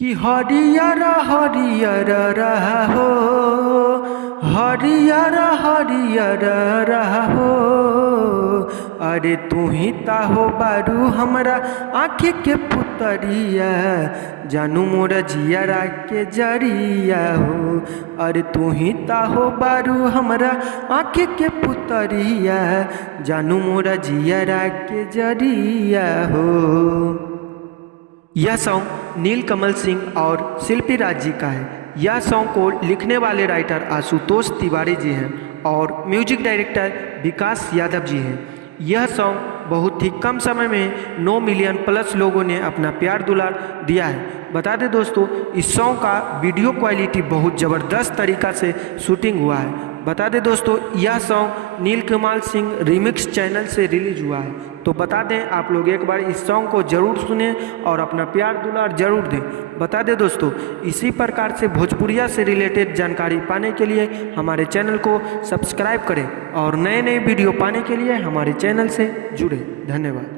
कि हरियर हरियर रहो, हरियर हरियर रहो। अरे तू ही ता हो बारू हमरा आँखी के पुतरिया, जानू मोरा जियरा के जरिया हो। अरे तू ही ता हो बारू हमरा आँखी के पुतरिया, जानू मोरा जियरा के जरिया हो। यह सॉन्ग नीलकमल सिंह और शिल्पी राज जी का है। यह सॉन्ग को लिखने वाले राइटर आशुतोष तिवारी जी हैं और म्यूजिक डायरेक्टर विकास यादव जी हैं। यह सॉन्ग बहुत ही कम समय में 9 मिलियन प्लस लोगों ने अपना प्यार दुलार दिया है। बता दें दोस्तों, इस सॉन्ग का वीडियो क्वालिटी बहुत ज़बरदस्त तरीक़ा से शूटिंग हुआ है। बता दें दोस्तों, यह सॉन्ग नीलकमल सिंह रिमिक्स चैनल से रिलीज हुआ है। तो बता दें आप लोग एक बार इस सॉन्ग को ज़रूर सुनें और अपना प्यार दुलार जरूर दें। बता दें दोस्तों, इसी प्रकार से भोजपुरिया से रिलेटेड जानकारी पाने के लिए हमारे चैनल को सब्सक्राइब करें और नए नए वीडियो पाने के लिए हमारे चैनल से जुड़ें। धन्यवाद।